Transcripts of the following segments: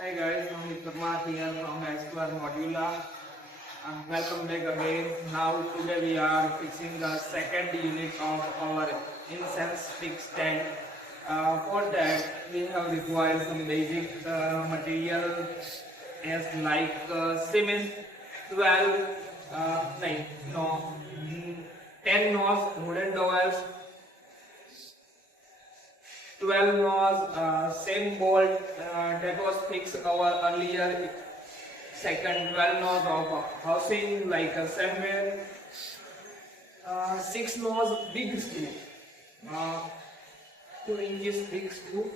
Hi guys, I'm Kumar here from Explore Modula. Welcome back again. Now today we are fixing the second unit of our incense stick stand. For that we have required some basic material as like cement, 12, nine, no, 10 knots wooden dowels, 12 knots, same bolt that was fixed our earlier second 12 knots of housing like a somewhere, 6 knots big screw, uh, 2 inches big screw,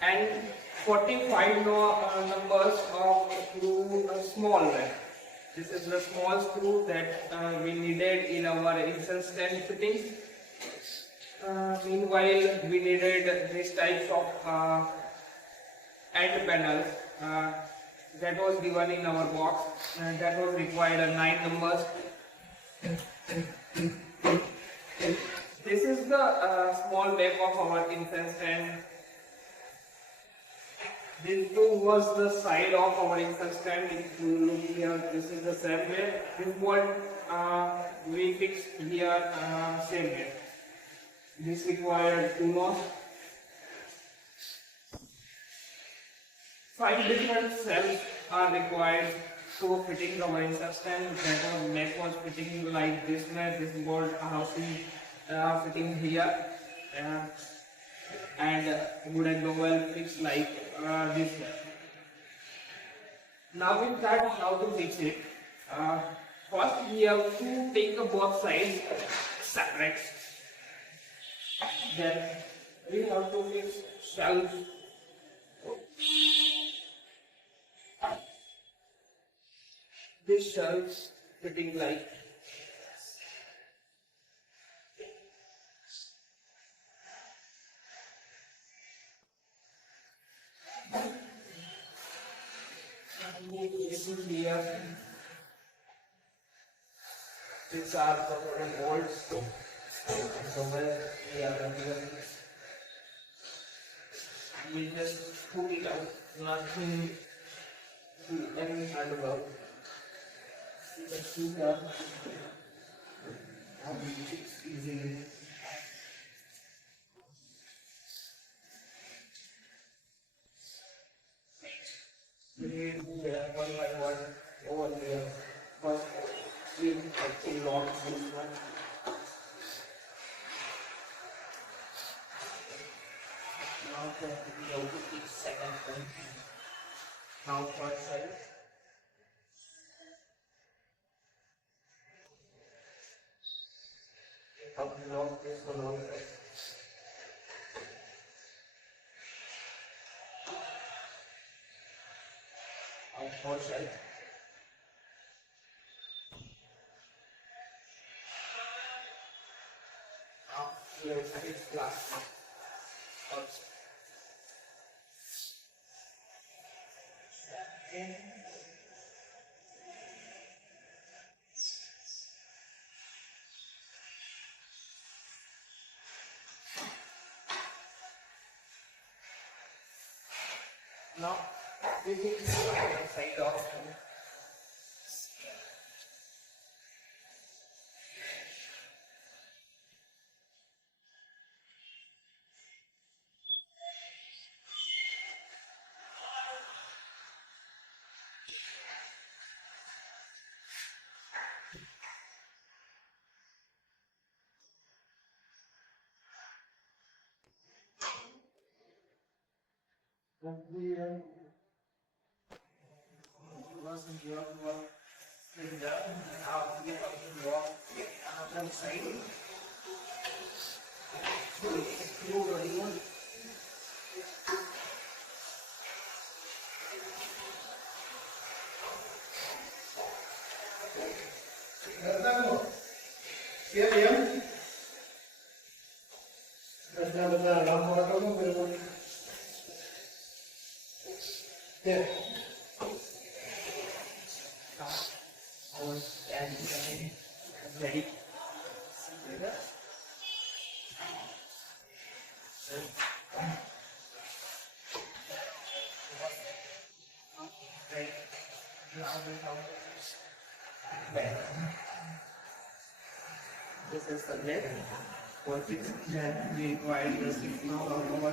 and 45 numbers of screw small one. This is the small screw that we needed in our incense stand fittings. Meanwhile, we needed these types of end panels that was given in our box, and that was required 9 numbers. This is the small back of our incense stand. This was the side of our incense stand. If you look here, this is the same way. This bolt we fixed here same way. This required 2 knots. 5 different cells are required to fitting our incense stand. That was neck was fitting like this way. This bolt housing fitting here, and wooden dowel fixed like this way. Now with that, how to fix it? First we have to take both sides separate. Then we have to fix shelves. This shelves fitting like this is here. These are the wooden bolts. So where we are going, we just pull it out, nothing to any kind of out. You can see that how we fix easily. We need one by one over here. First, we actually lock this one. Now we go to the second one. Now first side. How to lock this one also. Now first side. Now here is glass. Now this is the side of wasn't your work in the other side. Yeah. Ready? Now we have back. This is the leg. For fixing that, we require the signal of our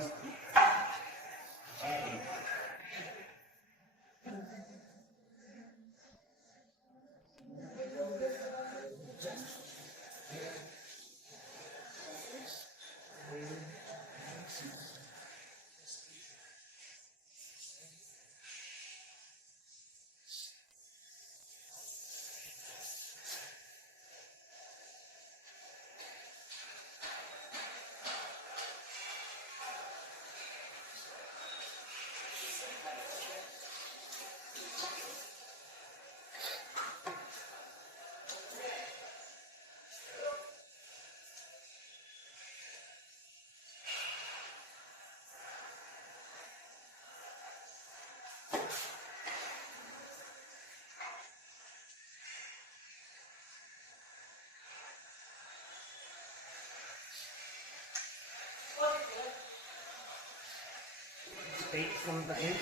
take from the end.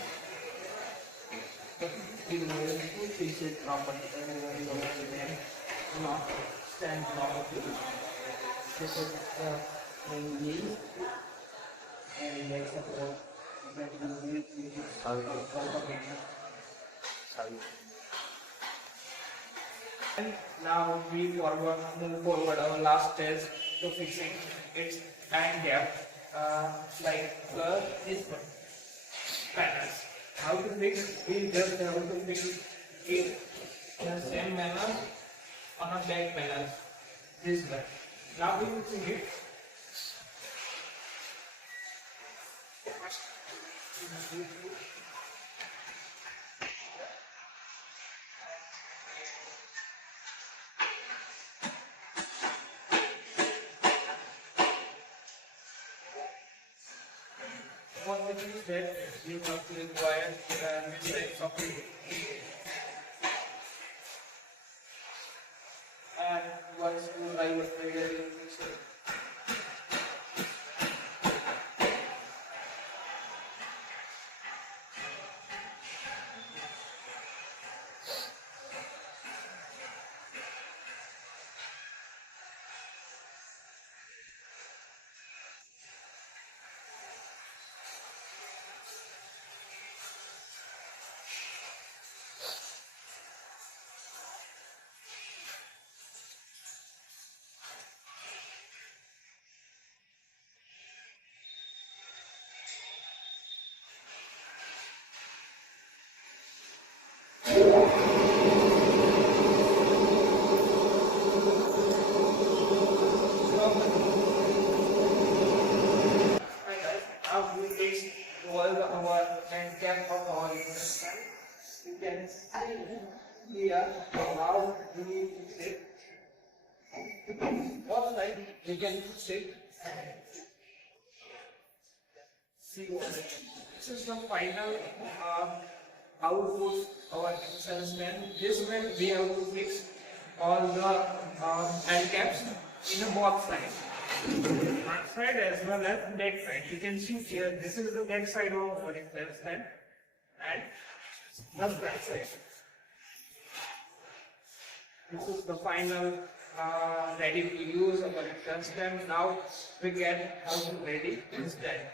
We will fix it properly and not stand properly. This is the main knee and leg support that you need to use and now we move forward our last test to fixing its hand gap like this one panels. How to fix? We just have to fix it in the same manner on a back panel. This way. Now we fixing it. For the things that you have to require mistakes of it. And once you arrive at the area, now we take all our hand cap of our instance. You can see here how we need to sit. What side we can sit. See what this is the final output of our instance pen. This one we have to fix all the hand caps in a both side. Front side as well as back side. You can see here, this is the back side of our instance pen and the front side. This is the final ready to use of our instance pen. Now we get how to ready instead.